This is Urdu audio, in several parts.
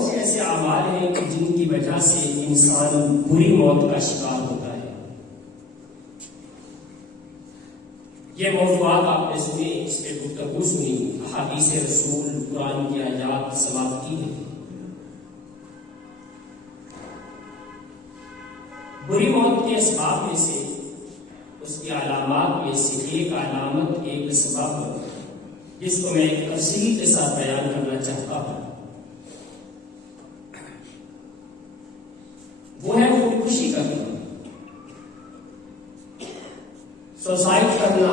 بہت سے ایسے اعمال ہیں کہ جن کی وجہ سے انسان بری موت کا شکار ہوتا ہے. یہ موضوعات آپ نے سنے، اس پہ گفتگو سنی، احادیث رسول، قرآن کی آیات سماعت کی ہے. بری موت کے اسباب میں سے، اس کی علامات میں سے ایک علامت، ایک سبب جس کو میں ایک تفصیل کے ساتھ بیان کرنا چاہتا ہوں، وہ ہے خودکشی کرنا. سوسائڈ کرنا،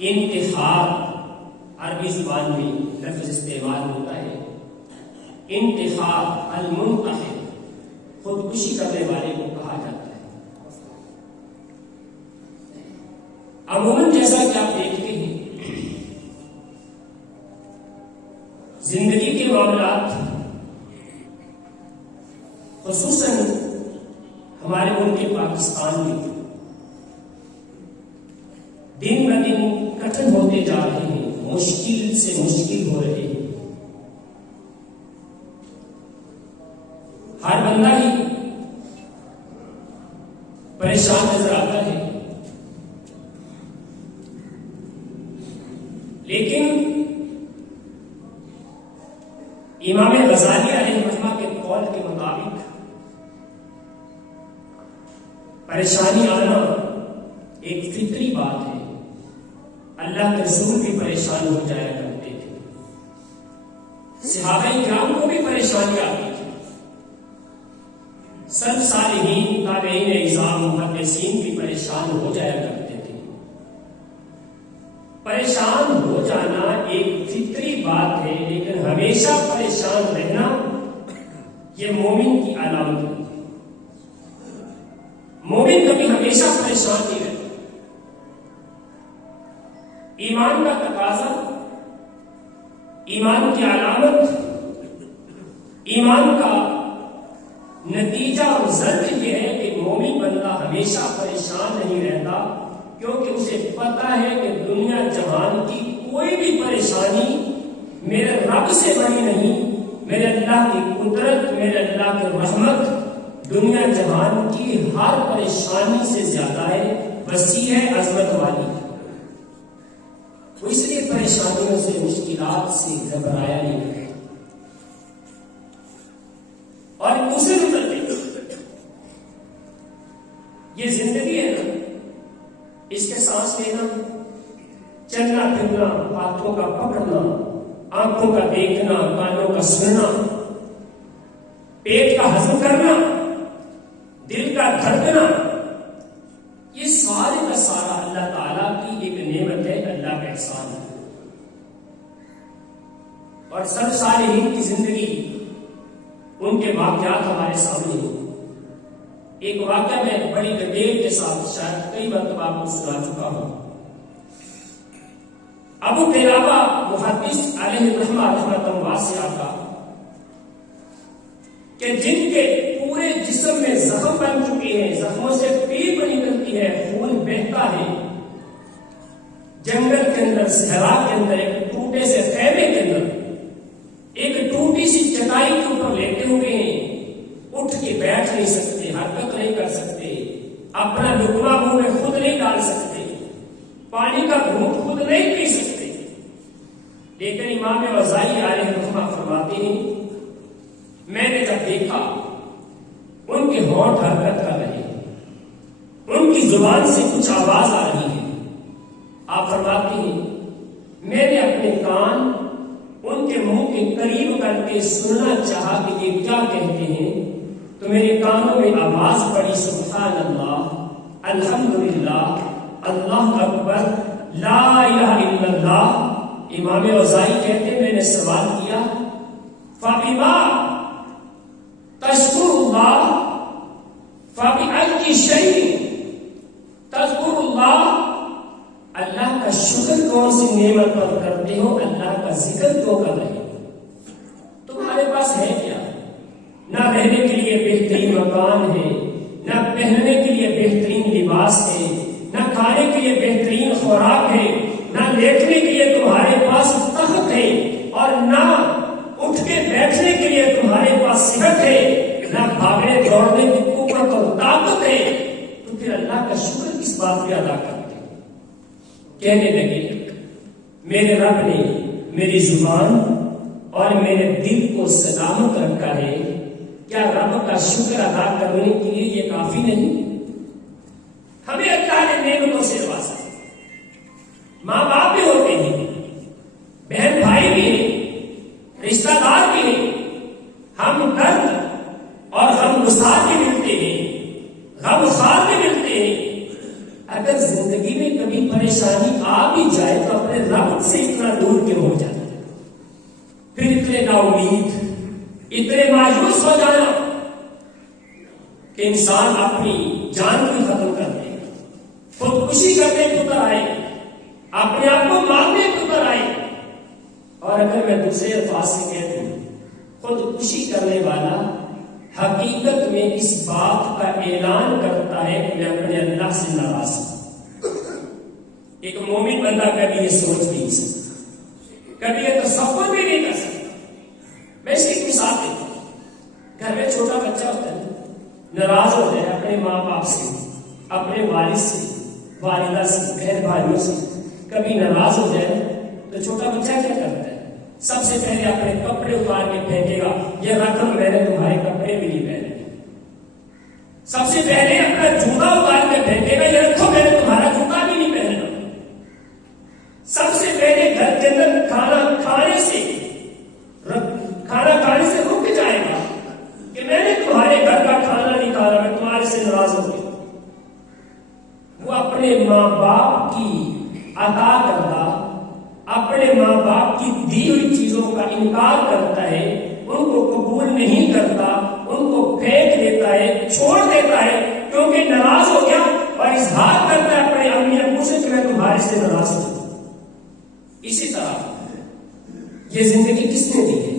انتحار عربی زبان میں لفظ استعمال ہوتا ہے. انتحار، المنتحر، خودکشی کرنے والے کو کہا جاتا ہے. عموماً جیسا کہ آپ دیکھتے ہیں زندگی کے معاملات، خصوصاً ہمارے ملک پاکستان میں دن ب دن کٹھن ہوتے جا رہے ہیں، مشکل سے مشکل ہو رہے ہیں. ہر بندہ ہی پریشان نظر آتا ہے، لیکن امام غزالی علیہ رحمہ کے قول کے مطابق پریشانی آنا ایک فطری بات ہے. اللہ کے رسول بھی پریشان ہو جایا کرتے تھے، صحابہ کرام کو بھی پریشانی آتی تھی، سب صالحین، تابعین اعظام، محدثین بھی پریشان ہو جایا کرتے تھے. پریشان ہو جانا ایک فطری بات ہے، لیکن ہمیشہ پریشان رہنا یہ مومن کی علامت ہے. مومن کبھی ہمیشہ پریشان نہیں رہتا. ایمان کا تقاضا، ایمان کی علامت، ایمان کا نتیجہ اور ضرورت یہ ہے کہ مومن بندہ ہمیشہ پریشان نہیں رہتا، کیونکہ اسے پتا ہے کہ دنیا جہان کی کوئی بھی پریشانی میرے رب سے بڑی نہیں. میرے اللہ کی قدرت، میرے اللہ کی رحمت دنیا جہان کی ہر پریشانی سے زیادہ ہے، وسیع ہے، عظمت والی ہے. وہ اس لیے پریشانیوں سے، مشکلات سے گھبرایا نہیں ہے. اور دوسرے نمبر پہ یہ زندگی ہے نا، اس کے سانس لینا، چلنا پھرنا، ہاتھوں کا پکڑنا، آنکھوں کا دیکھنا، کانوں کا سننا، پیٹ کا ہضم کرنا، دل کا دھڑکنا، یہ سارے کا سارا اللہ تعالیٰ کی ایک نعمت ہے، اللہ کا احسان ہے. اور سب صالحین کی زندگی، ان کے واقعات ہمارے سامنے ہیں. ایک واقعہ میں بڑی ڈیٹیل کے ساتھ شاید کئی مرتبہ آپ کو سنا چکا ہوں. ابو قلابہ محدث علیہ رحمہ رحمۃ واسعہ کا، کہ جن کے پورے جسم میں زخم بن چکے ہیں، زخموں سے پیپ نکلتی ہے، خون بہتا ہے، جنگل کے اندر، صحرا کے اندر، ایک ٹوٹے سے خیمے کے اندر ایک ٹوٹی سی چٹائی کے اوپر لیٹے ہوئے ہیں، اٹھ کے بیٹھ نہیں سکتے، حرکت نہیں کر سکتے، اپنا لقمہ منہ میں خود نہیں ڈال سکتے، پانی کا گھونٹ خود نہیں پی سکتے. لیکن امام غزالی علیہ رحمہ فرماتے ہیں، میں نے جب دیکھا ان کے ہونٹ حرکت کر رہے ہیں، ان کی زبان سے کچھ آواز آ رہی ہے. آپ فرماتے ہیں میں نے اپنے کان ان کے منہ کے قریب کر کے سننا چاہا کہ یہ کیا کہتے ہیں، تو میرے کانوں میں آواز پڑی، سبحان اللہ، الحمدللہ، اللہ اکبر، لا الہ الا اللہ. امام غزالی کہتے میں نے سوال کیا، فَبِمَا تَشْكُرُ اللَّهَ فَبِأَيِّ شَيْءٍ تَذْكُرُ اللَّهَ. اللہ کا شکر کون سی نعمت پر کرتے ہو، اللہ کا ذکر کیوں کر رہے ہو؟ تمہارے پاس ہے کیا؟ نہ رہنے کے لیے بہترین مکان ہے، نہ پہننے کے لیے بہترین لباس ہے، نہ کھانے کے لیے بہترین خوراک ہے، نہ لیٹنے کے لیے تمہارے پاس تخت ہے، اور نہ اٹھ کے بیٹھنے کے لیے تمہارے پاس صحت ہے، نہ بھاگنے دوڑنے کی قوت اور طاقت ہے، تو پھر اللہ کا شکر کس بات پہ ادا کرتے؟ کہنے لگے میرے رب نے میری زبان اور میرے دل کو سلامت رکھا ہے، کیا رب کا شکر ادا کرنے کے لیے یہ کافی نہیں؟ ہمیں اللہ نے نعمتوں سے نوازا، ماں باپ بھی ہوتے ہیں، بہن بھائی بھی ہیں، رشتہ دار بھی ہیں، ہم درد اور غم گسار بھی ملتے ہیں، غم خار بھی ملتے ہیں۔ اگر زندگی میں کبھی پریشانی آ بھی جائے تو اپنے رب سے اتنا دور کیوں ہو جاتا ہے؟ پھر اتنے نا امید، اتنے مایوس ہو جانا کہ انسان اپنی جان بھی ختم کر دے، خودکشی کرنے کو اتر آئے، اپنے آپ کو مارنے کو اتر آئے۔ اور اگر میں دوسرے الفاظ سے کہہ دوں، خودکشی کرنے والا حقیقت میں اس بات کا اعلان کرتا ہے کہ میں اپنے اللہ سے ناراض ہوں۔ ایک مومن بندہ کبھی یہ سوچ بھی نہیں سکتا، کبھی یہ تصور بھی نہیں کر سکتا۔ میں اس کی مثال دیتا ہوں، گھر میں چھوٹا بچہ ہوتا ہے، ناراض ہو جائے اپنے ماں باپ سے، اپنے والد سے، والدہ سے، بہن بھائیوں سے، کبھی ناراض ہو جائے تو چھوٹا بچہ کیا کرتا ہے؟ سب سے پہلے اپنے کپڑے اتار کے پھینکے گا، یہ رقم میں نے تمہارے کپڑے بھی نہیں پہنے۔ سب سے پہلے اپنا جوتا اتار کے پھینکے گا، یہ رکھو میں نے تمہارا جوتا بھی نہیں پہنا۔ سب سے پہلے گھر کے اندر کھانا کھانے سے رک جائے گا کہ میں نے تمہارے گھر کا کھانا نہیں کھانا، میں تمہارے سے ناراض ہو گیا۔ وہ اپنے ماں باپ کی عطا کردہ، اپنے ماں باپ کی دی ہوئی چیزوں کا انکار کرتا ہے، ان کو قبول نہیں کرتا، ان کو پھینک دیتا ہے، چھوڑ دیتا ہے، کیونکہ ناراض ہو گیا، اور اظہار کرتا ہے اپنے امی ابو سے کہ میں تمہارے سے ناراض ہوں۔ اسی طرح یہ زندگی کس نے دی ہے؟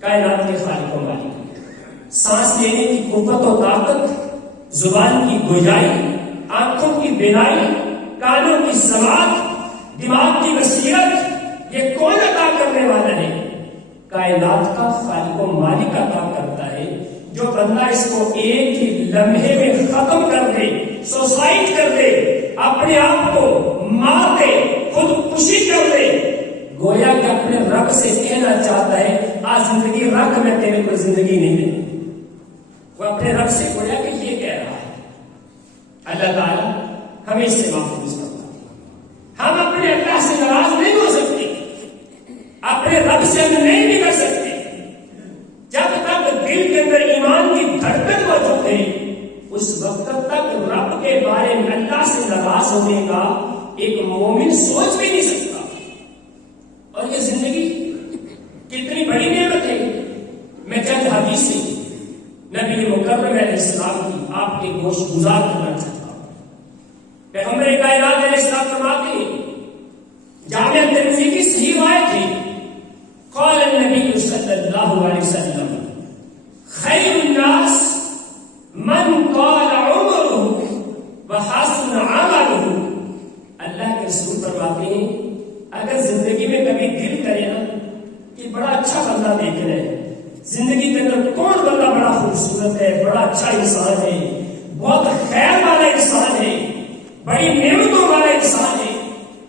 کائنات کے خالق و مالک۔ سانس لینے کی قوت و طاقت، زبان کی گویائی، آنکھوں کی بینائی، کانوں کی سماعت، دماغ کی بصیرت، یہ کون عطا کرنے والا ہے؟ کائنات کا خالق و مالک عطا کرتا ہے۔ جو بندہ اس کو ایک ہی لمحے میں ختم کر دے، سوسائڈ کر دے، اپنے آپ کو مار دے، خودکشی کر دے، گویا کہ اپنے رب سے کہنا چاہتا ہے آج زندگی رکھ، میں تیرے کو زندگی نہیں دے۔ وہ اپنے رب سے گویا کہ یہ کہہ رہا ہے۔ اللہ تعالیٰ ہمیں اس سے محفوظ کرتا ہے۔ ہم اپنے اللہ سے ناراض نہیں ہو سکتے، اپنے رب سے ہم نہیں بگڑ سکتے جب تک دل کے اندر ایمان کی دھڑکن موجود ہے۔ اس وقت تک رب کے بارے میں اللہ سے ناراض ہونے کا ایک مومن سوچ بھی نہیں سکتا۔ اور یہ زندگی کتنی بڑی نعمت ہے۔ میں چند حدیثیں نبی مکرم علیہ السلام کی آپ کے گوش گزار کرنا چاہتا ہوں۔ پیغمبر کائنات علیہ السلام فرماتے ہیں، جامع ترمذی کی صحیح روایت ہے، قال النبی صلی اللہ علیہ وسلم خیر الناس من طال عمره وحسن عمله۔ اللہ کے رسول فرماتے ہیں اگر زندگی میں کبھی دل کرے نا کہ بڑا اچھا بندہ دیکھ رہے ہیں، زندگی کے اندر کون بندہ بڑا خوبصورت ہے، بڑا اچھا انسان ہے، بہت خیر والا انسان ہے، بڑی نعمتوں والا انسان ہے،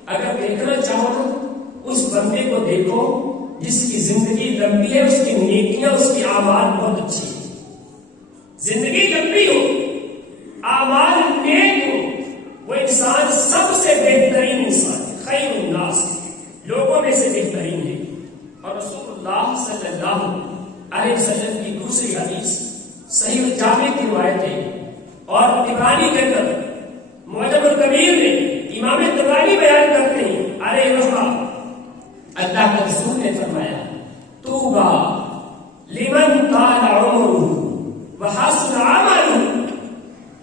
اگر دیکھنا چاہو تو اس بندے کو دیکھو جس کی زندگی لمبی ہے، اس کی نیکیاں، اس کی اعمال بہت اچھی ہے۔ زندگی لمبی ہو، اعمال نیک ہو، وہ انسان سب سے بہترین انسان ہے، خیر الناس، لوگوں میں سے بہترین ہے۔ اور رسول اللہ صلی اللہ علیہ وسلم کی دوسری حدیث صحیح جامع کی روایت ہے، اور طبرانی کے اندر معجم الکبیر میں امام طبرانی بیان کرتے ہیں علیہ رحمہ، اللہ کے رسول نے فرمایا طوبی لمن طال عمره وحسن عمله۔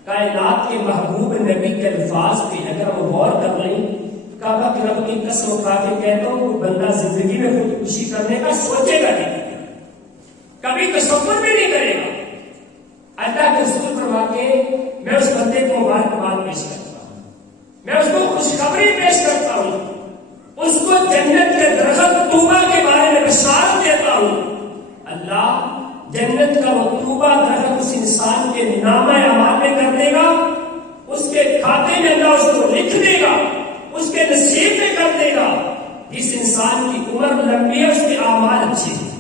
کائنات کے محبوب نبی کے الفاظ پہ اگر ہم غور کر لیں، کعبہ کی رب کی قسم کھا کے کہتا ہوں کہ بندہ زندگی میں خودکشی کرنے کا سوچے گا نہیں، کبھی تصور بھی نہیں کرے گا۔ اللہ کے رسول فرماتے ہیں میں اس بندے کو مبارکباد پیش کرتا ہوں، میں اس کو خوشخبری پیش کرتا ہوں، اس کو جنت کے درخت طوبیٰ کے بارے میں بشارت دیتا ہوں جنت کا وہ طوبہ درخت اس انسان کے نامہ اعمال میں کر دے گا، اس کے کھاتے میں اللہ اس کو لکھ دے گا، اس کے نصیب میں کر دے گا۔ جس انسان کی عمر لمبی ہے اس کے اعمال اچھے ہیں،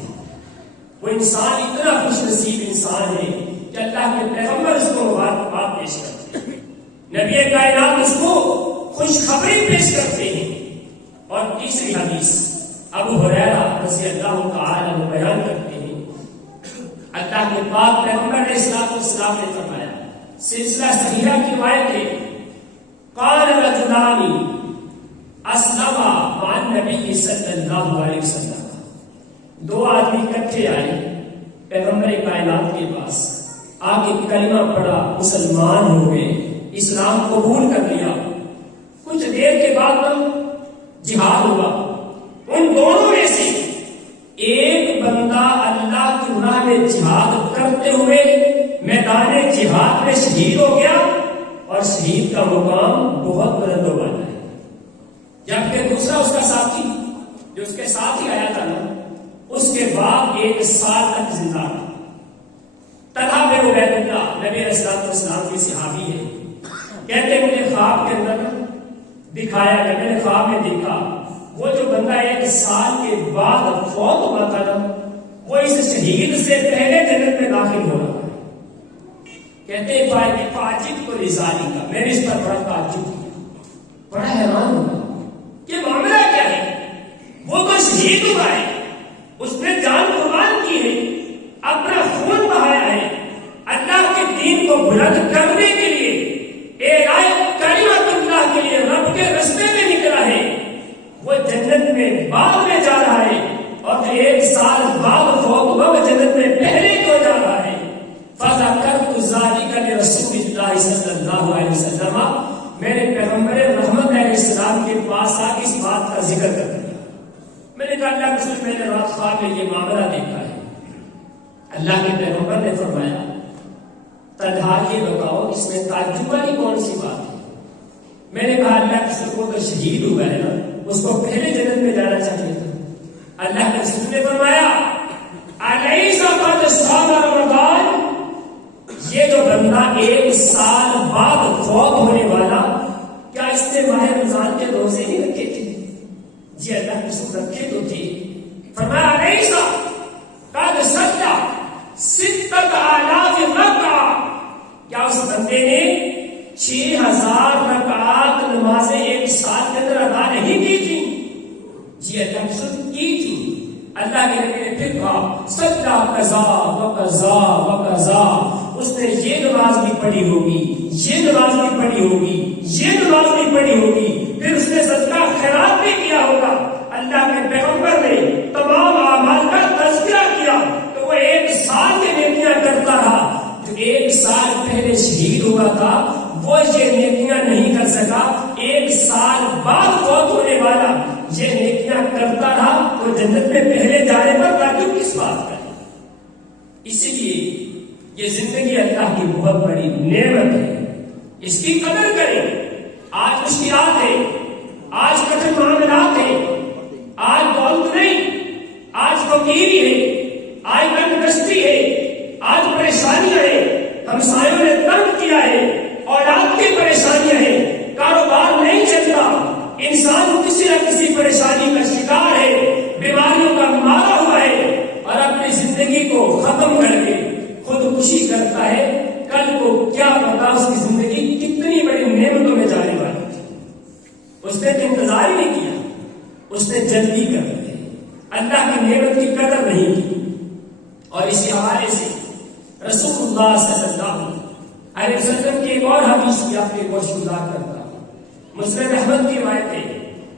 وہ انسان اتنا خوش نصیب انسان ہے کہ اللہ کے پیغمبر اس کو مبارکباد پیش کرتے ہیں، نبی کائنات اس کو خوشخبری پیش کرتے ہیں۔ اور تیسری حدیث ابو ہریرہ رضی اللہ تعالی عنہ بیان کرتے ہیں، اللہ کے پاک پیغمبر علیہ السلام نے فرمایا، سلسلہ صحیحہ کی روایت ہے، قال رجلان اسلم مع النبی صلی اللہ علیہ وسلم، دو آدمی اکٹھے آئے پیغمبر کائنات کے پاس، آ کے کلمہ پڑھا، مسلمان ہو گئے، اسلام قبول کر لیا۔ کچھ دیر کے بعد جہاد ہوا، ان دونوں میں سے ایک بندہ اللہ کی راہ میں جہاد کرتے ہوئے میدان جہاد میں شہید ہو گیا، اور شہید کا مقام بہت بلند و بالا ہے، جبکہ دوسرا اس کا ساتھی جو اس کے ساتھ ہی آیا تھا نا، اس کے بعد 1 سال تک زندہ رہا۔ طلحہ بن عبید اللہ نبی علیہ السلام کے صحابی ہے، کہتے ہیں مجھے خواب کے اندر دکھایا گیا، میں نے خواب میں دیکھا وہ جو بندہ 1 سال کے بعد فوت ہوا تھا نا، وہ اس شہید سے پہلے جنت میں داخل ہو رہا ہے۔ کہتے ہیں فاجب کو رضالی کا، میں نے اس پر بڑا تعجب کیا، بڑا حیران ہوا کہ معاملہ کیا ہے۔ وہ تو شہید ہوا ہے، اس نے جان قربان کی ہے، اپنا خون بہایا ہے، اللہ کے دین کو بلند کرنے کے لیے، کلمۃ اللہ کے لیے رب کے رستے میں نکلا ہے، وہ جنت میں بعد میں جا رہا ہے، اور جو 1 سال بعد فوت ہوا وہ جنت میں پہلے کو جا رہا ہے۔ فذکرت ذلک لرسول اللہ صلی اللہ علیہ وسلم، میں نے پیغمبر رحمت علیہ السلام کے پاس آ کے اس بات کا ذکر کر دیا۔ میں نے کہا اللہ رسول، میں نے رات خواب میں یہ معاملہ دیکھا ہے۔ اللہ کے پیغمبر نے فرمایا، طلحہ یہ بتاؤ اس میں تعجب والی کون سی بات ہے؟ میں نے کہا اللہ کے رسول، وہ تو شہید ہوا ہے نا، اس کو پہلے جنت میں جانا چاہیے تھا۔ اللہ کے رسول نے فرمایا، الیس قد صام رمضان، یہ جو بندہ 1 سال بعد فوت ہونے والا، کیا اس نے ماہ رمضان کے روزے نہیں رکھے تھے؟ جی اللہ کے رسول رکھے تو تھے۔ فرمایا الیس قد صلی 6000 رکعہ، کیا اس بندے نے 6000 رکعات نمازیں 1 سال کے اندر ادا نہیں کی تھی؟ جی اللہ کی رسول کی تھی۔ اللہ کے نبی نے پھر کہا، صلی قضا و قضا و قضا، اس نے یہ نماز بھی پڑھی ہوگی، یہ نماز بھی پڑھی ہوگی، یہ نماز بھی پڑھی ہوگی، پھر اس نے صدقہ خیرات بھی کیا ہوگا۔ اللہ کے پیغمبر نے تمام اعمال کا تذکرہ کیا کہ وہ 1 سال کے نیکیاں کرتا رہا، جو 1 سال پہلے شہید ہوا تھا وہ یہ نیکیاں نہیں کر سکا، 1 سال بعد فوت ہونے والا یہ نیکیاں کرتا رہا، وہ جنت میں پہلے جانے پر تعجب کس بات کا ہے؟ اسی لیے یہ زندگی اللہ کی بہت بڑی نعمت ہے، اس کی قدر کریں۔ آج مشکلات ہے، آج کٹھن معاملات ہیں، آج دولت نہیں، آج فقیری ہے، آج تنگدستی ہے، آج پریشانیاں ہیں، ہمسایوں نے تنگ کیا ہے، اولاد کی پریشانیاں ہیں، کاروبار نہیں چلتا، انسان کسی نہ کسی پریشانی کا شکار ہے، بیماریوں کا مارا ہوا ہے، اور اپنی زندگی کو ختم کر کے خودکشی کرتا ہے۔ کل کو کیا پتا اس کی زندگی کتنی بڑی نعمتوں میں جانے والی تھی، اس نے انتظار ہی نہیں کیا، اس نے جلدی کر دی، اللہ کی نعمت کی قدر نہیں کی۔ اور اسی حوالے سے رسول اللہ صلی اللہ علیہ وسلم کی ایک اور حدیث کی آپ کے گوش گزار کرتا ہوں، مسلم احمد کی روایت ہے،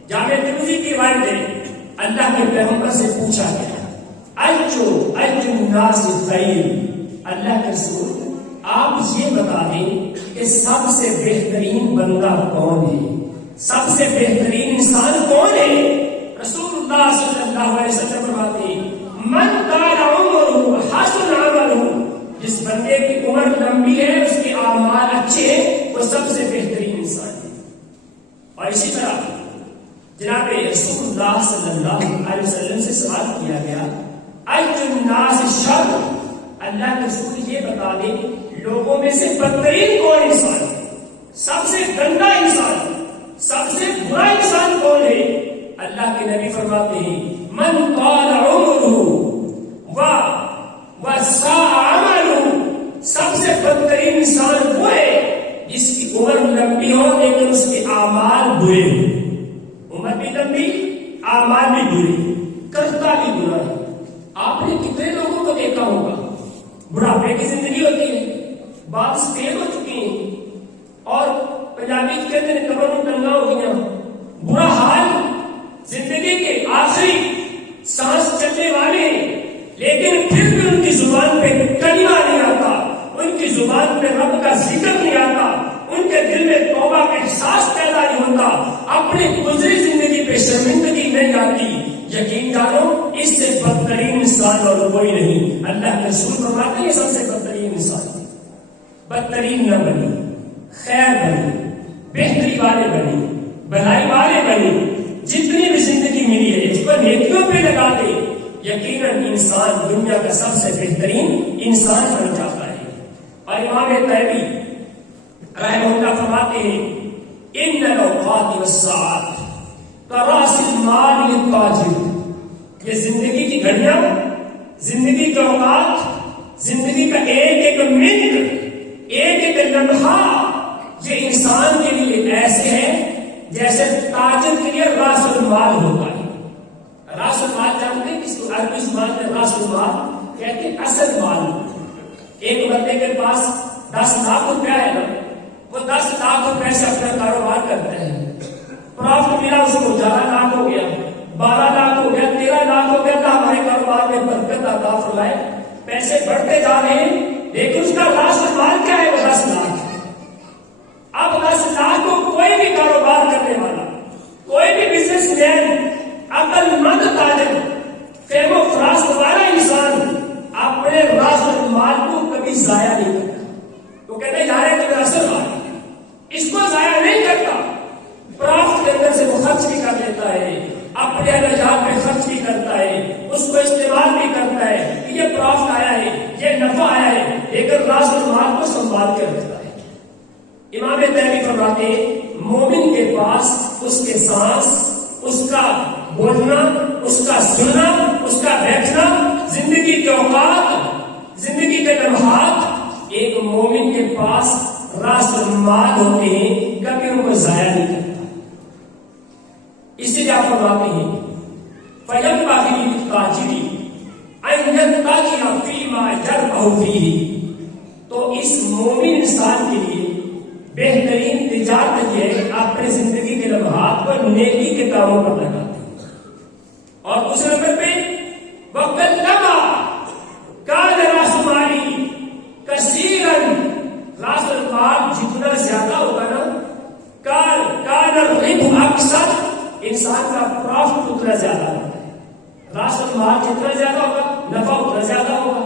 جامع ترمذی کی روایت ہے، اللہ کے پیغمبر سے پوچھا گیا، ایج الناس خیر، اللہ کے رسول آپ یہ بتا دیں کہ سب سے بہترین بندہ کون ہے، سب سے بہترین انسان کون ہے؟ رسول اللہ صلی اللہ علیہ وسلم فرماتے ہیں، من طال عمرہ حسن عملہ، جس بندے کی عمر لمبی ہے، اس کے اعمال اچھے ہیں، وہ سب سے بہترین انسان ہے۔ اور اسی طرح جناب رسول اللہ صلی اللہ علیہ وسلم سے سوال کیا گیا، ایج الناس شر، اللہ کے رسول یہ بتا دیں لوگوں میں سے بدترین کون انسان ہے، سب سے گندا انسان، سب سے برا انسان کون ہے؟ اللہ کے نبی فرماتے ہیں من طال عمرہ وساء عملہ، سب سے بدترین انسان وہ ہے جس کی عمر لمبی ہو لیکن اس کے اعمال برے ہوں۔ عمر بھی لمبی، اعمال بھی برے، کرتا بھی برا ہے۔ آپ نے کتنے لوگوں کو دیکھا ہوگا بڑھاپے کی زندگی ہوتی ہے، بال سفید ہو چکی ہیں اور پنجابی کہتے ہیں کمر میں ٹنگا ہو گیا، برا حال، زندگی کے آخری سانس چلنے والے ہیں لیکن پھر بھی ان کی زبان پہ کلمہ نہیں آتا، ان کی زبان پہ رب کا ذکر نہیں آتا، ان کے دل میں توبہ کا احساس پیدا نہیں ہوتا، اپنی گزری زندگی پہ شرمندگی نہیں آتی۔ یقین جانو اس سے بدترین انسان اور کوئی نہیں۔ اللہ کے رسول فرماتے ہیں سب سے بدترین انسان، بدترین نہ بنی، خیر بنی، بہتری والے بنی، بھلائی والے بنی، جتنی بھی زندگی ملی ہے اس کو نیکیوں پہ لگا دے، یقیناً انسان دنیا کا سب سے بہترین انسان بن جاتا ہے۔ اور امام طیبی رحمہ اللہ فرماتے ہیں ان الاوقات والساعات کراس المال للتاجر، یہ زندگی کی گھڑیاں، زندگی کا اوقات، زندگی کا ایک ایک منٹ، ایک ایک لمحہ یہ انسان کے لیے ایسے ہے جیسے تاجر کے لیے راس المال ہوتا ہے۔ راس المال جانتے ہیں کس کو؟ عربی زبان میں راس المال کہتے ہیں اصل مال۔ ایک بندے کے پاس 10 لاکھ روپیہ ہے نا، وہ 10 لاکھ روپے سے اپنا کاروبار کرتا ہے، پرافٹ ملا اس کو 11 لاکھ ہو گیا، 12 لاکھ ہو گیا، 13 لاکھ ہو گیا، اللہ ہمارے کاروبار میں برکت عطا فرمائے، پیسے بڑھتے جا رہے ہیں لیکن اس کا راس المال کیا ہے؟ وہ 10 لاکھ۔ اب 10 لاکھ کو کوئی بھی کاروبار کرنے والا، کوئی بھی بزنس مین، عقل مند تاجر، فہم و فراست والا انسان اپنے راس المال کو کبھی ضائع نہیں کرتا۔ وہ کہتے ہیں یار تو میرا اصل مال ہے، اس کو ضائع نہیں کرتا، پرافٹ کے اندر سے وہ خرچ بھی کر لیتا ہے، اپنے اخراجات پہ خرچ بھی کرتا ہے، اس کو استعمال بھی کرتا ہے کہ یہ پرافٹ آیا ہے، یہ نفع آیا ہے، لیکن راس المال کو سنبھال کے رکھتا ہے۔ امام طیبی فرماتے ہیں مومن کے پاس اس کے سانس، اس کا بولنا، اس کا سننا، اس کا بیٹھنا، زندگی کے اوقات، زندگی کے لمحات ایک مومن کے پاس راس المال ہوتے ہیں، کبھی ان کو ضائع نہیں کرتا۔ اسی لیے آپ فرماتے ہیں فَيَنْبَغِي لِلتَّاجِرِ أَنْ يَتَّقِيَ فِيمَا يَرْبَحُ فِيهِ، تو اس مومن انسان کے لیے بہترین تجارت یہ ہے اپنے زندگی کے لمحات پر نیکی کے کاموں پر لگاتے ہیں۔ اور دوسرے نمبر پہ وَقَلَّمَا كَانَ رَأْسُ مَالِهِ كَثِيرًا، راس المال جتنا زیادہ ہوگا نا، كَانَ الرِّبْحُ أَكْثَرَ، انسان کا پرافٹ اتنا زیادہ ہوتا ہے، راس المال جتنا زیادہ ہوگا نفع اتنا زیادہ ہوگا۔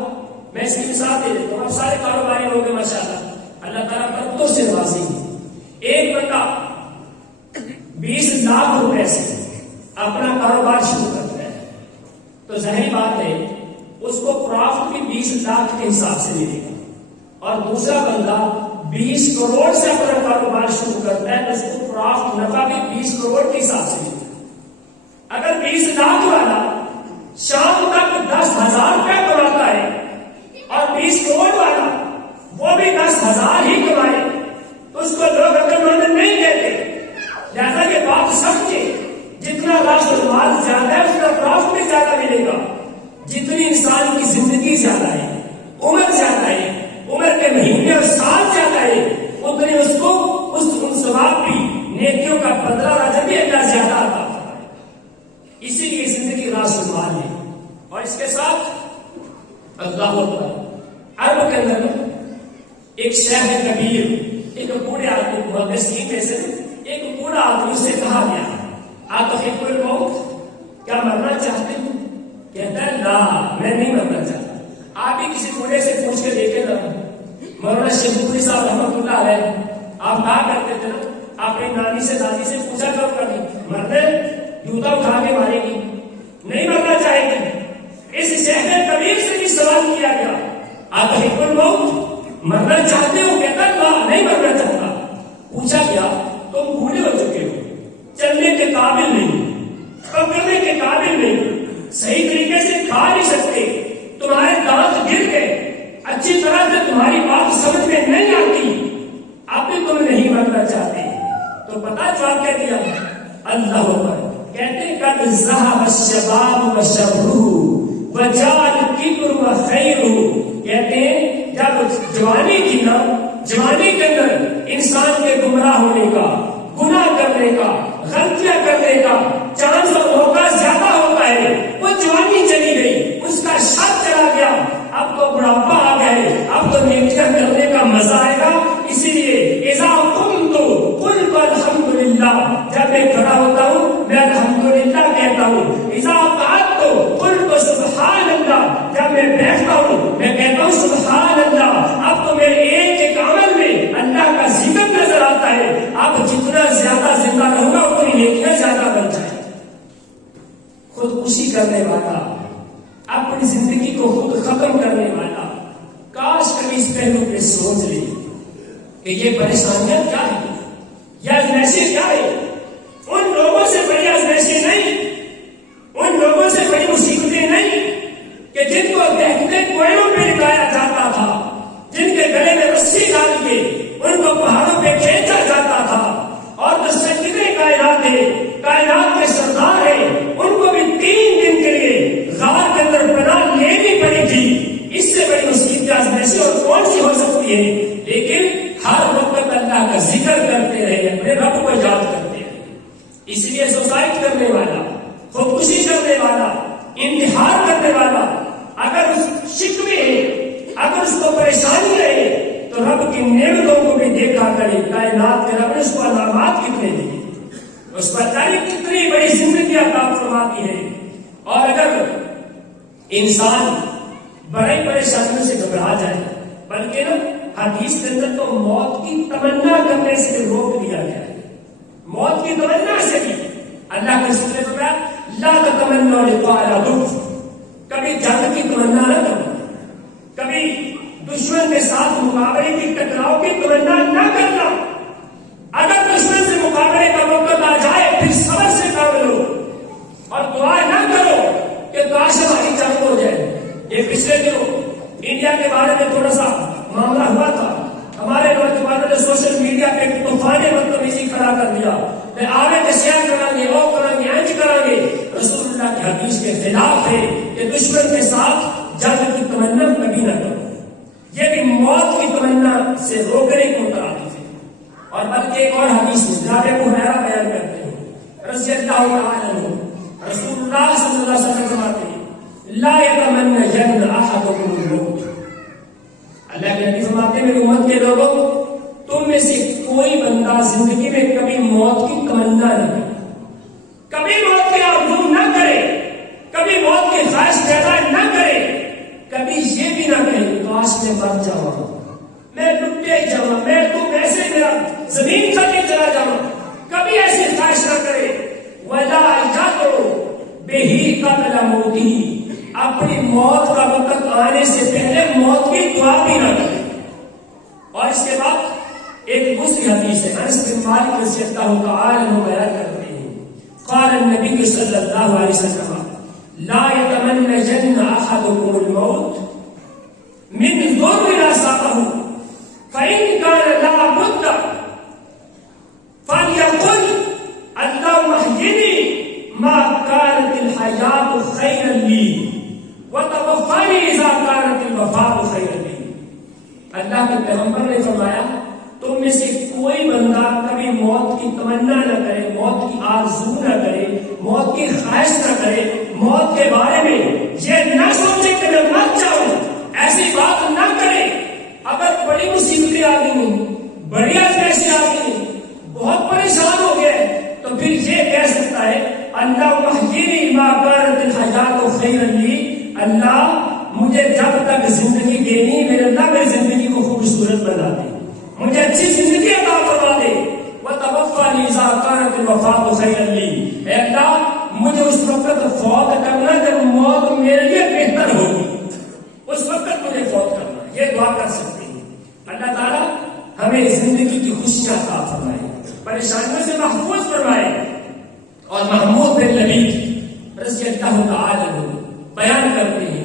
میں اس کی مثال دے دیتا ہوں، اب سارے کاروباری لوگ ہیں ماشاءاللہ، اللہ تعالیٰ برکتوں سے نوازے ہیں۔ ایک بندہ 20 لاکھ روپے سے اپنا کاروبار شروع کرتا ہے تو ظاہر بات ہے اس کو پرافٹ بھی 20 لاکھ کے حساب سے ملے گا، اور دوسرا بندہ 20 کروڑ سے اپنا کاروبار شروع کرتا ہے تو اس کو پرافٹ نفع بھی 20 کروڑ کے حساب سے ملتا ہے۔ اگر 20 لاکھ والا شام تک 10,000 روپے کماتا ہے اور 20 کروڑ والا وہ بھی 10,000 ہی کمائے تو اس کو لوگ عقل مند نہیں کہتے۔ لہذا یہ بات سمجھے، جتنا راس المال زیادہ ہے اس کا پرافٹ بھی زیادہ ملے گا، جتنی انسان کی زندگی زیادہ ہے، عمر زیادہ ہے، عمر کے مہینے اور سال زیادہ ہے، اتنے اس کو ان ثواب بھی، نیکیوں کا بدلہ رجب بھی اللہ زیادہ عطا فرمائے۔ اسی لیے زندگی راس المال ہے۔ اور اس کے ساتھ اللہ اکبر، عرب کے اندر ایک شیخ کبیر، ایک بوڑھے آدمی کو محدثین میں سے ایک بوڑھا آدمی سے کہا گیا آتحب الموت، کیا مرنا چاہتے ہیں؟ کہتا ہے لا، میں نہیں مرنا چاہتا۔ آپ بھی کسی بوڑھے سے پوچھ کے دیکھے نا، مولانا شیخ پوری صاحب رحمۃ اللہ علیہ، آپ کہا کرتے تھے نا، اپنی نانی سے دادی سے پوچھا کرو کبھی مرنے جوتا اٹھا کے مارے گی، نہیں مرنا چاہے گی۔ اس شیخ کبیر سے بھی سوال کیا گیا مرنا چاہتے ہو؟ کہتا نہیں مرنا چاہتا. پوچھا کیا؟ تم بوڑھے ہو چکے ہو، چلنے کے قابل نہیں، پکڑنے کے قابل نہیں، صحیح طریقے سے کھا نہیں سکتے، تمہارے دانت گر گئے، اچھی طرح سے تمہاری بات سمجھ میں نہیں آتی، اب بھی تم نہیں مرنا چاہتے. تو پتا جواب کیا دیا؟ اللہ اکبر. کہتے قد ذهب الشباب وشبه وجاء الكبر وخيره. کہتے ہیں جب جوانی تھی نا، جوانی کے اندر انسان کے گمراہ ہونے کا، گناہ کرنے کا، غلطیاں کرنے کا چانس اور موقع زیادہ ہوتا ہے. وہ جوانی چلی گئی، اس کا شب چلا گیا، اب تو بڑھاپا آ گئے، اب تو نیکیاں کرنے کا مزہ آئے گا. اسی لیے اذا قمت قل الحمدللہ، جب میں کھڑا ہوتا ہوں میں الحمدللہ کہتا ہوں. اذا قعدت قلت سبحان اللہ، جب میں بیٹھتا ہوں میں کہتا ہوں سبحان اللہ. اب تو میرے ایک ایک عمل میں اللہ کا ذکر نظر آتا ہے. اب جتنا زیادہ زندہ رہوں گا اتنی نیکیاں زیادہ بن جائیں. خودکشی کرنے والا، اپنی زندگی کو خود ختم کرنے والا، کاش کبھی اس پہلو پہ سوچ لے کہ یہ پریشانیاں کیا ہیں، یہ آزمائشیں کیا ہے. ان لوگوں سے بڑی آزمائشیں نہیں، ان لوگوں سے بڑی مصیبتیں نہیں کہ جن کو دیکھتے کوئلوں پہ لٹایا جاتا تھا، جن کے گلے میں رسی ڈال کے ان کو پہاڑوں پہ کھینچا جاتا تھا. اور جو سجدے کائنات ہے، کائنات کے سردار ہیں، ان کو بھی 3 دن کے لیے غار کے اندر پناہ لینی پڑی تھی. اس سے بڑی مصیبت آزمائشیں اور کون سی ہو سکتی ہے؟ لیکن ہر وقت اللہ کا ذکر کرتے رہے، اپنے رب کو یاد کرتے رہے. اس لیے سوسائڈ کرنے والا، خودکشی کرنے والا، انتحار کرنے والا اگر شکوے ہے، اگر اس کو پریشانی رہے تو رب کی نعمتوں کو بھی دیکھا کرے. کائنات کے رب نے اس کو علامات کتنے دیے، اس پر تعریف کتنی بڑی زندگی عطا فرماتی ہے. اور اگر انسان بڑی پریشانیوں سے گھبرا جائے، بلکہ نا حدیث کے اندر تو موت کی تمنا کرنے سے روک دیا گیا ہے. موت کی تمنا سے بھی اللہ کے رسول نے فرمایا لا تتمنوا لقاء العدو، کبھی جنگ کی تمنا نہ کرو، کبھی دشمن کے ساتھ مقابلے کی، ٹکراؤ کی تمنا نہ کرنا. اگر دشمن سے مقابلے کا وقت آ جائے پھر صبر سے کام لو اور دعا نہ کرو کہ کاش ہماری جنگ ہو جائے. یہ پچھلے دنوں انڈیا کے بارے میں تھوڑا سا معاملہ ہوا تھا. ہمارے نوجوانوں نے سوشل میڈیا پہ طوفان بدتمیزی کھڑا کر دیا، میں آگے کے شیئر کریں گے، وہ کریں گے، اینج کریں گے. رسول اللہ کی حدیث کے خلاف ہے کہ دشمن کے ساتھ جنگ کی تمنا کبھی نہ کرو. یہ بھی موت کی تمنا سے روکنے کو مترادف ہے. اور بلکہ ایک اور حدیث جناب ابو ہریرہ بیان کرتے ہیں رضی اللہ تعالی عنہ، رسول اللہ صلی اللہ علیہ وسلم فرماتے ہیں لا يتمنين احدكم الموت. اللہ کے نبی فرماتے ہیں میری امت کے لوگوں، تم میں سے کوئی بندہ زندگی میں کبھی موت کی تمنا نہ کرے، کبھی موت کی آرزو نہ کرے، کبھی موت کی خواہش پیدا نہ کرے، کبھی یہ بھی نہ کہے کاش میں مر جاؤں، میں لٹے جاؤں، میں تو ایسے میرا زمین کا نہیں چلا جاؤں. کبھی ایسی خواہش نہ کرے. ولا یدعو بہ قبل موتہ، اپنی موت کا وقت آنے سے پہلے موت کی دعا بھی نہ کرے. اور اس کے بعد ایک دوسری حدیث ہے، انس بن مالک رضی اللہ تعالی عنہ بیان کرتے ہیں قال النبی صلی اللہ علیہ وسلم لا يتمنين احدكم الموت من ضر اصابه فإن كان لا بد فليقل اللهم احيني ما كانت الحياة خيرا لي وتوفني اذا كانت الوفاة خيرا لي. اللہ کے پیغمبر نے فرمایا تم میں سے کوئی بندہ کبھی موت کی تمنا نہ کرے، موت کی آرزو نہ کرے، موت کی خواہش نہ کرے، موت کے بارے میں یہ نہ سوچے کہ میں مر جاؤں، ایسی بات نہ کرے. اگر بڑی مصیبتیں آ گئی، بڑی آزمائشیں آ گئی، بہت پریشان ہو گئے، تو پھر یہ کہہ سکتا ہے اللہم احیینی ما کانت الحیاۃ خیرا لی، اللہ مجھے جب تک زندگی دینی میرے اللہ میری زندگی کو خوبصورت بنا دے، مجھے اچھی زندگی عطا فرما دے. وتوفنی اذا کانت الوفاۃ خیرا لی، اے اللہ مجھے اس وقت فوت کرنا جب موت میرے لیے بہتر ہوگی، اس وقت مجھے فوت کرنا. یہ دعا کر سکتے ہیں. ہمیں زندگی کی خوشیاں عطا فرمائے، پریشانیوں سے محفوظ فرمائے۔ اور محمود بن لبید رضی اللہ تعالی عنہ بیان کرتے ہیں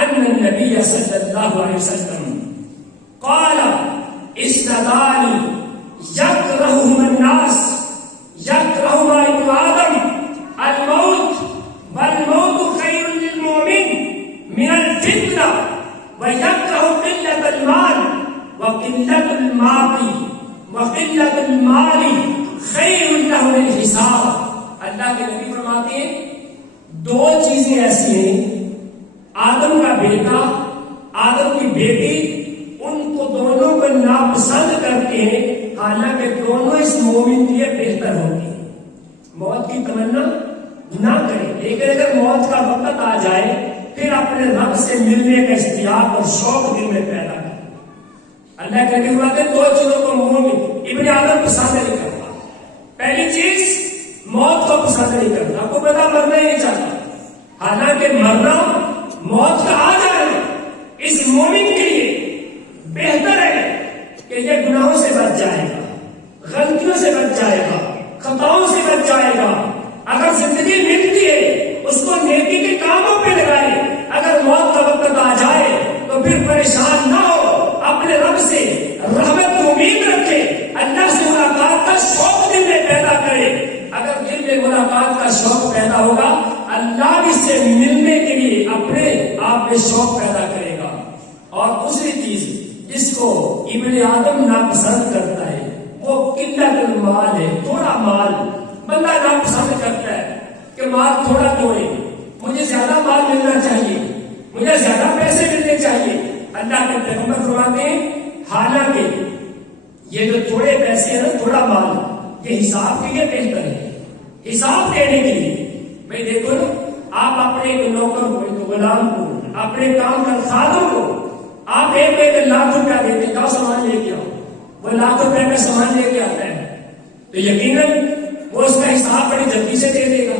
ان النبی صلی اللہ علیہ وسلم قال اسنتان یکرہہما الناس یکرہہما ابن آدم الموت والموت خیر للمؤمن من الفتنہ ویکرہ قلت المال وقلت المال خیر لہ للحساب۔ اللہ کے نبی فرماتے ہیں دو چیزیں ایسی ہیں، آدم کا بیٹا، آدم کی بیٹی، ان کو دونوں کو ناپسند کرتے ہیں، حالانکہ دونوں اس مومن کے لیے بہتر ہوگی۔ موت کی تمنا نہ کریں، لیکن اگر موت کا وقت آ جائے پھر اپنے رب سے ملنے کا اشتیاق اور شوق دل میں پیدا کریں۔ اللہ کے نبی فرماتے ہیں دو چیزوں کو مومن ابن آدم پسند نہیں کرتا۔ پہلی چیز موت کو پسند نہیں کرتا، آپ کو پتا مرنا ہی نہیں چاہتا، حالانکہ مرنا موت کا آ جانا اس مومن کے لیے بہتر ہے کہ یہ گناہوں سے بچ جائے گا، غلطیوں سے بچ جائے گا، خطاؤں سے بچ جائے گا۔ اگر زندگی ملتی ہے اس کو نیکی کے کاموں پہ لگائے، اگر موت کا وقت آ جائے تو پھر پریشان نہ ہو، اپنے رب سے رحمت کی امید رکھے، اللہ سے ملاقات کا شوق دل میں پیدا کرے۔ اگر دل میں ملاقات کا شوق پیدا ہوگا اللہ بھی سے ملنے کے لیے اپنے آپ میں شوق پیدا کرے گا۔ اور دوسری چیز جس کو ابن آدم ناپسند کرتا ہے وہ قلت المال ہے، تھوڑا مال بندہ ناپسند کرتا ہے کہ مال تھوڑا توڑے، مجھے زیادہ مال ملنا چاہیے، مجھے زیادہ پیسے ملنے چاہیے۔ اللہ کے پیغمبر فرماتے ہیں حالانکہ یہ جو تھوڑے پیسے ہیں نا، تھوڑا مال، یہ حساب کے لیے بہتر ہے، حساب دینے کے لیے۔ میں دیکھو نا، آپ اپنے ایک نوکر کو، ایک غلام کو، اپنے کام کا خادم کو آپ ایک لاکھ روپیہ دیتے، کیا سامان لے کے آؤ، وہ لاکھ روپے کا سامان لے کے آتا ہے تو یقیناً وہ اس کا حساب بڑی جلدی سے دے دے گا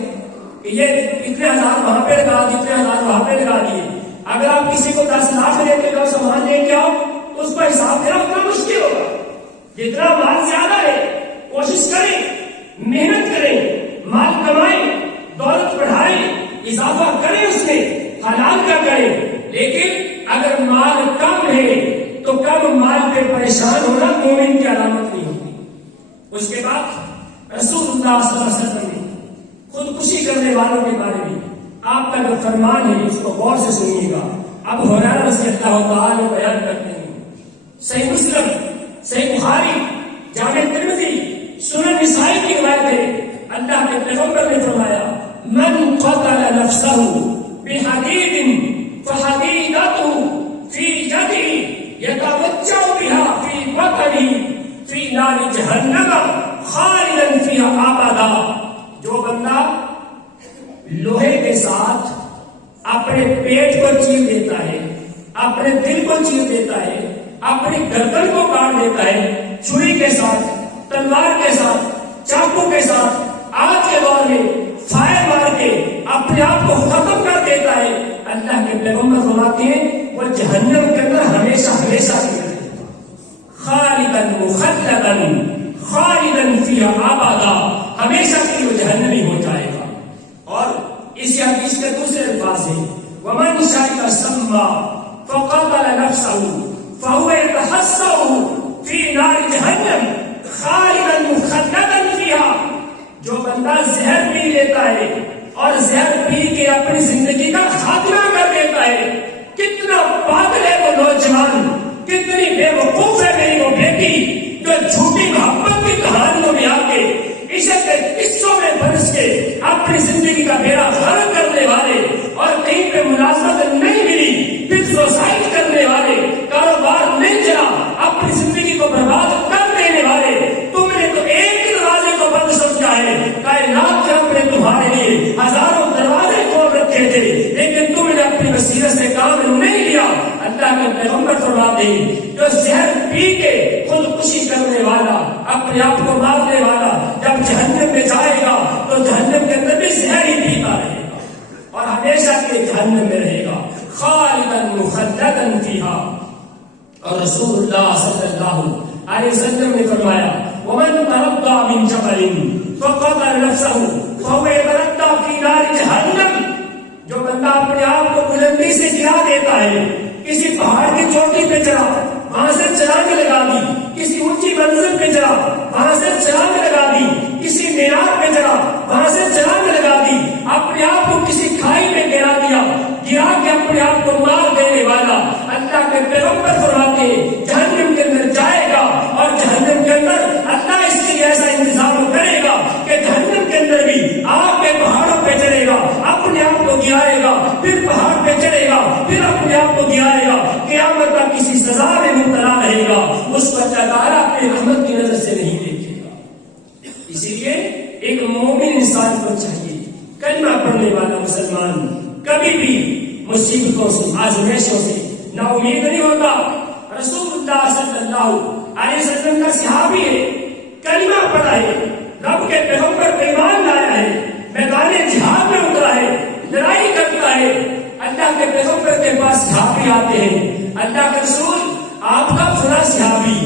کہ یہ اتنے ہزار وہاں پہ لگا، اتنے ہزار وہاں پہ لگا دیے۔ اگر آپ کسی کو 10 لاکھ لے کے جاؤ، سامان لے کے آؤ، اس کا حساب دینا اتنا مشکل ہوگا۔ جتنا مال زیادہ ہے کوشش کریں، محنت کریں، مال کمائیں، دولت بڑھائیں، اضافہ کریں، اس میں حلال کا کریں۔ لیکن اگر مال کم ہے تو کم مال پہ پریشان ہونا مومن کی علامت نہیں ہوتی۔ اس کے بعد رسول اللہ صلی اللہ علیہ وسلم نے خودکشی کرنے والوں کے بارے میں آپ کا جو فرمان ہے اس کو غور سے سنیے گا۔ اب ہریرہ رضی اللہ تعالی بیان کرتے ہیں، صحیح مسلم، صحیح بخاری، جامع ترمذی، سنن نسائی کی روایت ہے، اللہ کے پیغمبر نے فرمایا من قتل نفسه بحديد فحديدته في يده يتوجع بها في بطنه في نار جہنم خالدا فيها ابدا۔ جو بندہ لوہے کے ساتھ اپنے پیٹ کو چیر دیتا ہے، اپنے دل کو چیر دیتا ہے، اپنی گردن کو کاٹ دیتا ہے، چھری کے ساتھ، تلوار کے ساتھ، چاقو کے ساتھ، آج کے دور میں فائر مار کے اپنے آپ کو ختم کر دیتا ہے، اللہ کے پیغمبر فرماتے ہیں وہ جہنم کے اندر ہمیشہ ہمیشہ کے لیے رہے گا، خالدا مخلدا خالدا فيها ابدا، ہمیشہ کے لیے جہنمی ہو جائے گا۔ اور اس حدیث کے دوسرے الفاظ ہیں ومن شرب السم فقتل نفسه فهو يتحسر في نار جہنم خالدا مخلدا فيها۔ جو بندہ زہر پی لیتا ہے اور زہر پی کے اپنی زندگی کا خاتمہ کر دیتا ہے، کتنا پاگل ہے وہ نوجوان، کتنی بے وقوف ہے میری وہ بیٹی جو جھوٹی محبت کی کہانیوں میں آ کے، عشق کے قصوں میں پھنس کے اپنی زندگی کا بیڑا غرق کرنے والے، اور کہیں پہ ملازمت نہیں ملی پھر سوسائڈ کرنے والے، کاروبار نہیں چلا، اپنی زندگی کو برباد کر دینے والے، تم نے تو ایک ہی دروازے کو بند سمجھا ہے، کائنات کے رب نے تمہارے لیے ہزاروں دروازے کھول رکھے تھے، لیکن تم نے اپنی بصیرت سے کام نہیں لیا۔ اللہ کے پیغمبر فرماتے ہیں جو زہر پی کے خودکشی کرنے والا، اپنے آپ کو مارنے والا، جب جہنم میں جائے گا تو جہنم کے اندر بھی زہر ہی پیتا رہے گا اور ہمیشہ کے جہنم میں رہے گا، خالدا مخلدا فیہا۔ اور رسول اللہ صلی اللہ علیہ وسلم نے فرمایا ومن ترضى من جبل فقتل نفسه فهو يتردى في نار جہنم. جو بندہ اپنے آپ کو بلندی سے گرا دیتا ہے، کسی پہاڑ کی چوٹی پہ چڑھا وہاں سے چھلانگ لگا دی، کسی اونچی منزل پہ چڑھا وہاں سے چھلانگ لگا دی، کسی مینار پہ چڑھا وہاں سے چھلانگ لگا دی، اپنے آپ کو کسی کھائی میں گرا دیا، گرا کے اپنے آپ کو مار دینے والا اللہ کے پیغمبر فرماتے ہیں جہنم کے اندر جائے گا، اور جہنم کے اندر اللہ اس کے لیے ایسا انتظام کرے گا کہ جہنم کے اندر بھی آگ کے پہاڑوں پہ چڑھے گا، اپنے آپ کو گرائے گا، پھر پہاڑ پہ چڑھے گا، پھر اپنے آپ کو گرائے گا، قیامت تک کسی سزا میں مبتلا رہے گا، اس پر اللہ تعالیٰ اپنی رحمت کی نظر سے نہیں دیکھے گا. اسی لیے ایک مومن انسان کو چاہیے کلمہ پڑھنے والا مسلمان کبھی بھی مصیبتوں سے آزمائشوں سے نا امید نہیں ہوتا. رسول اللہ صلی اللہ علیہ وسلم کا صحابی ہے، کلمہ پڑھا ہے، رب کے پیغمبر پہ ایمان لایا ہے، میدان جہاد میں اترا ہے، لڑائی کرتا ہے. اللہ کے پیغمبر کے پاس صحابی آتے ہیں، اللہ کے رسول آپ کا فلاں صحابی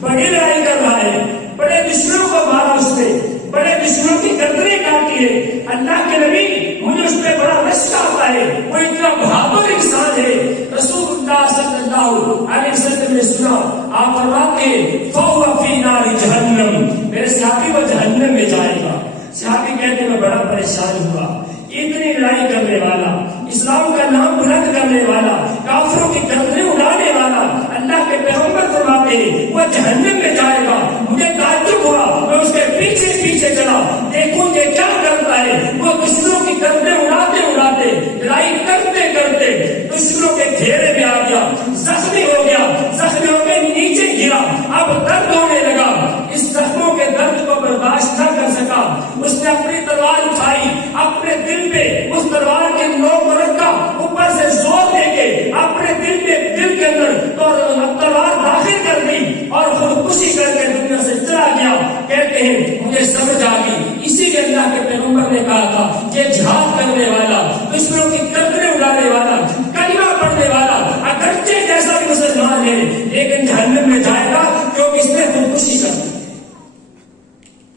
بڑی لڑائی کر رہا ہے، بڑے دشمنوں کو مارا، اس نے بڑے دشمنوں کی گردنیں کاٹی ہے، اللہ کے نبی مجھے اس پہ بڑا رشک آتا ہے، وہ اتنا بہادر انسان ہے. رسول اللہ صلی اللہ علیہ وسلم نے سنا، آپ فرماتے ہیں فَهُوَ فِي نَارِ جَهَنَّمَ، میرے صحابی وہ جہنم میں جائے گا. صحابی کہتے میں بڑا پریشان ہوا، اتنی لڑائی کرنے والا، اسلام کا نام بلند کرنے والا، کافروں کی گردنیں اڑانے والا، اللہ کے پیغمبر فرماتے ہیں وہ جہنم میں جائے گا. مجھے تعجب ہوا، میں اس کے پیچھے پیچھے چلا، دیکھوں یہ کیا کرتا ہے. وہ دشمنوں کی گردنیں اڑاتے اڑاتے، لڑائی کرتے کرتے دشمنوں کے گھیرے میں آ گیا، زخمی ہو گیا، زخمیوں کے نیچے گرا، اب درد ہونے لگا. اس زخموں کے درد کو برداشت نہ کر سکا، اس نے اپنی تلوار اٹھائی، اپنے دل پہ اس تلوار کے نوک رکھا، اوپر سے زور دے کے اپنے دل کے اندر تلوار داخل کر دی اور خودکشی کر کے دنیا سے چلا گیا. کہتے ہیں مجھے سمجھ آ گئی، اسی لیے اللہ کے پیغمبر نے کہا تھا کہ جہاد کرنے والا، دشمنوں کی گردنیں اڑانے والا، کلمہ پڑھنے والا اگرچہ جیسا بھی مسلمان ہے لیکن جہنم میں جائے گا کیونکہ اس نے خودکشی کر دی.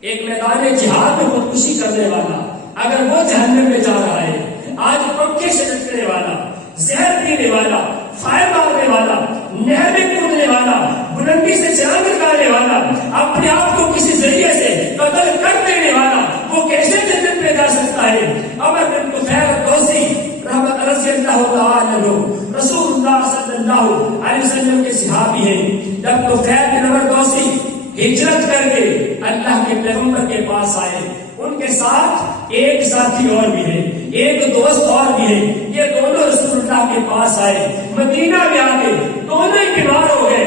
ایک میدان جہاد میں خودکشی کرنے والا اگر وہ جہنم میں جا رہا ہے، آج پنکھے سے لٹکنے والا، زہر پینے والا، فائر مارنے والا، نہر میں کودنے والا، بلندی سے چھلانگ لگانے والا، اپنے آپ کو کسی ذریعے سے قتل کر دینے والا، وہ کیسے جنت میں جا سکتا ہے؟ عمر بن طفیل دوسی رحمت رضی اللہ تعالی عنہ رسول اللہ صلی اللہ علیہ وسلم کے صحابی ہیں. جب طفیل بن عمر دوسی ہجرت کر کے اللہ کے پیغمبر کے پاس آئے، ان کے ساتھ ایک ساتھی اور بھی ہے، ایک دوست اور بھی ہے. یہ دونوں رسول اللہ کے پاس آئے، مدینہ میں آ کے دونوں ہی بیمار ہو گئے.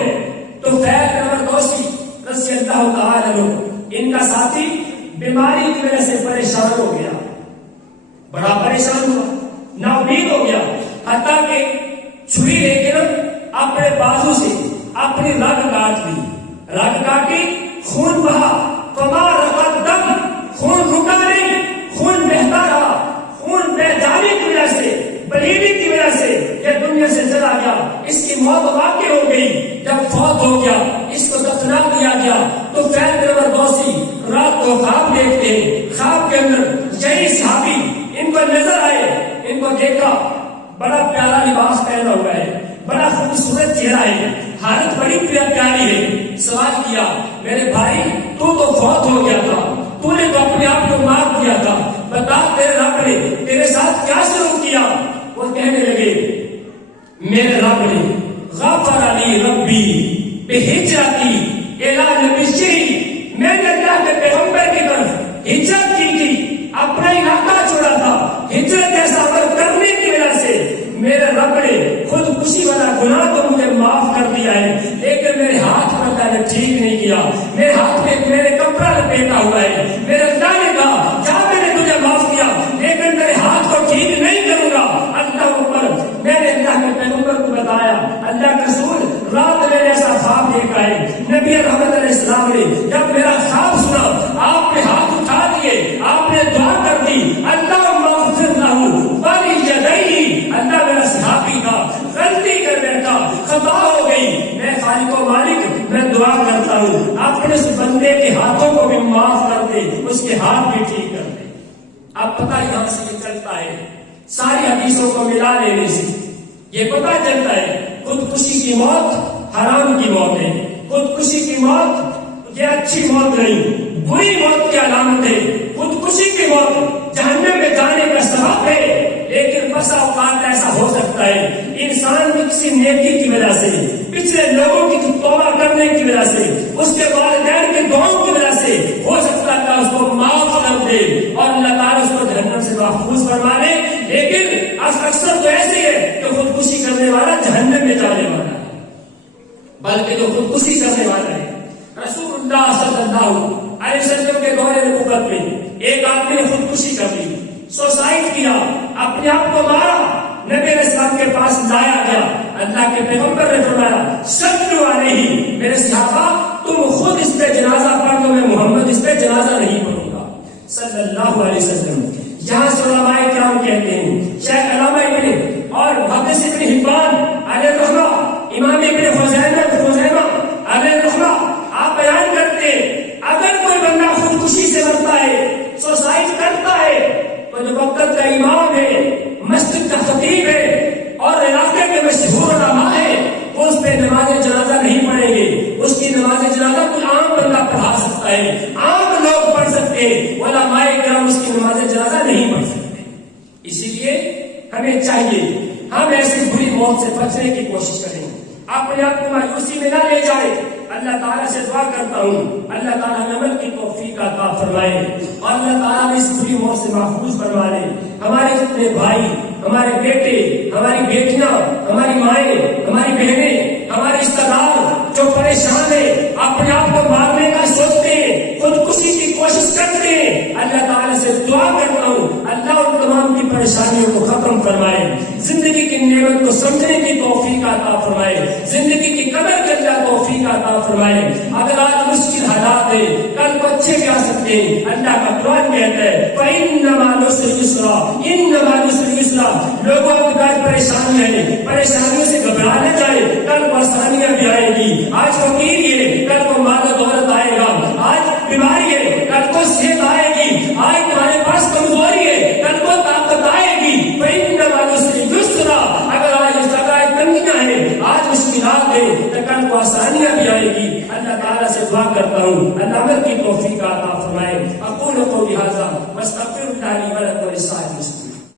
تو فیض نمبر دوسی رضی اللہ تعالی عنہ، ان کا ساتھی بیماری کی وجہ سے پریشان ہو گیا، بڑا پریشان ہوا، نا امید ہو گیا، حتیٰ کہ چھری لے کے اپنے بازو سے اپنی رگ کاٹ لی، رگ کاٹی، خون بہا، فما رقت دم، خون رکا نہیں، خون بہتا رہا. خون بہ جانے کی وجہ سے، بلیڈنگ کی وجہ سے یہ دنیا سے چلا گیا. اس کی موت واقع ہو گئی. جب فوت ہو گیا، اس کو دفنا دیا گیا تو فیض نمبر دوسی رات کو خواب دیکھتے ہیں. خواب کے اندر یہی صحابی ان کو نظر آئے، ان کو دیکھا، بڑا پیارا لباس پہنا ہوا ہے، بڑا خوبصورت چہرہ ہے، حالت بڑی پیاری ہے. سوال کیا میرے بھائی تو فوت ہو گیا تھا، تو نے تو اپنے آپ کو مار دیا تھا، بتا تیرے رب نے تیرے ساتھ کیا سلوک کیا؟ وہ کہنے لگے میرے رب نے غفر علی ربی بہجرتی الی نبیہ، میں نے اللہ کے پیغمبر کی طرف ہجرت کی تھی، اپنا علاقہ چھوڑا تھا، ہجرت ایسا عمل کرنے کی وجہ سے میرے رب نے خودکشی والا گناہ تو مجھے معاف کر دیا ہے، لیکن میرے ہاتھ پر اللہ نے ٹھیک نہیں کیا، میرے ہاتھ میں میرے کپڑا لپیٹا ہوا ہے. میرے اللہ نے کہا کیا میں نے تجھے معاف کیا لیکن میرے ہاتھ کو ٹھیک نہیں کروں گا. اللہ اوپر میں نے اللہ کے پیغمبر کو بتایا، اللہ کے رسول رات میں ایسا خواب دیکھا ہے. نبی رحمت علیہ السلام نے جب میرا خواب سنا، آپ نے ہاتھ اٹھا دیے، آپ نے دعا کر دی، اللہ مغفر لہ ولیدیہ، اللہ میرا صحابی تھا، غلطی کر بیٹھا، خطا ہو گئی، میں خالق و مالک میں دعا کرتا ہوں اپنے اس بندے کے ہاتھوں کو بھی معاف کر دے، اس کے ہاتھ بھی ٹھیک کر دے۔ اب پتہ یہاں سے یہ چلتا ہے، ساری حدیثوں کو ملا لینے سے یہ پتہ چلتا ہے خودکشی کی موت حرام کی موت ہے، خودکشی کی موت یہ اچھی موت نہیں، بری موت کی علامت ہے۔ خودکشی کی موت جہنم میں جانے کا سبب ہے، لیکن بسا اوقات ایسا ہو سکتا ہے انسان کی کسی نیکی کی وجہ سے، پچھلے لوگوں کی توبہ کرنے کی وجہ سے، اس کے والدین کے دعاؤں کی وجہ سے ہو سکتا ہے کہ اس کو معاف کر دے اور اللہ تعالیٰ اس کو جہنم سے محفوظ فرما دے۔ لیکن اکثر تو ایسے ہے کہ خودکشی کرنے والا جہنم میں جانے والا ہے، بلکہ جو خودکشی کرنے والا ہے، رسول اللہ صلی اللہ علیہ وسلم کے دور نبوت میں ایک آدمی نے خودکشی کر لی، سوسائڈ کیا، اپنے آپ کو مارا، نبی علیہ السلام کے پاس لایا گیا، اللہ کے پیغمبر نے فرمایا صلو علیہ، میرے صحابہ تم خود اس پہ جنازہ پڑھ دو، میں محمد اس پہ جنازہ نہیں پڑھوں گا صلی اللہ علیہ وسلم۔ یہاں سے علماء کرام کہتے ہیں، شیخ علامہ ابن اور محدث ابن حبان علیہ الرحمہ، امام ابن خزیمہ علیہ الرحمہ، آپ بیان کرتے ہیں اگر کوئی بندہ خودکشی سے مرتا ہے، سوسائڈ کرتا ہے، تو جو وقت کا امام ہے، مسجد کا خطیب ہے اور علاقے کے مشہور علماء ہے، وہ اس پہ نماز جنازہ نہیں پڑھیں گے۔ اس کی نماز جنازہ کوئی عام بندہ پڑھا سکتا ہے، عام لوگ پڑھ سکتے ہیں، علماء کرام اس کی نماز جنازہ نہیں پڑھ سکتے۔ اسی لیے ہمیں چاہیے ہم ایسی بری موت سے بچنے کی کوشش کریں، اپنے آپ کو مایوسی میں نہ لے جائے۔ اللہ تعالیٰ سے دعا کرتا ہوں اللہ تعالیٰ ہمیں عمل کی توفیق عطا فرمائے اور اللہ تعالیٰ اس بری موت سے محفوظ فرما لے۔ ہمارے جتنے بھائی، ہمارے بیٹے، ہماری بیٹیاں، ہماری مائیں، ہماری بہنیں، ہمارے رشتہ دار جو پریشان ہیں، اپنے آپ کو مارنے کا سوچتے ہیں، خودکشی کی کوشش کرتے ہیں، اللہ تعالیٰ سے دعا کرتا ہوں اللہ ان تمام کی پریشانیوں کو ختم فرمائے، زندگی کی نعمت کو سمجھنے کی توفیق عطا فرمائے، زندگی کی قدر کرنے کی توفیق عطا فرمائے۔ اگر آج مشکل حالات ہے، کل کو اچھے بھی آ سکتے ہیں۔ اللہ کا قرآن کہتا ہے فَإِنَّ مَعَ الْعُسْرِ يُسْرًا، إِنَّ مَعَ الْعُسْرِ يُسْرًا۔ لوگوں کے پاس پریشانیاں ہیں، پریشانیوں سے گھبرانے جائے، کل کو آسانیاں بھی آئے گی۔ آج فقیر ہے، کل کو مال و دولت آئے گا، آج بیماری ہے، کل کو صحت آئے گی، آج تمہارے پاس کمزوری ہے، کل کو طاقت آئے گی۔ فَإِنَّ مَعَ الْعُسْرِ يُسْرًا، اگر آج اس طرح تنگیاں ہیں، آج مشکلات ہے، تو کل کو آسانیاں بھی آئے گی۔ اللہ تعالیٰ سے دعا کرتا ہوں اللہ عمل کی توفیق عطا فرمائے۔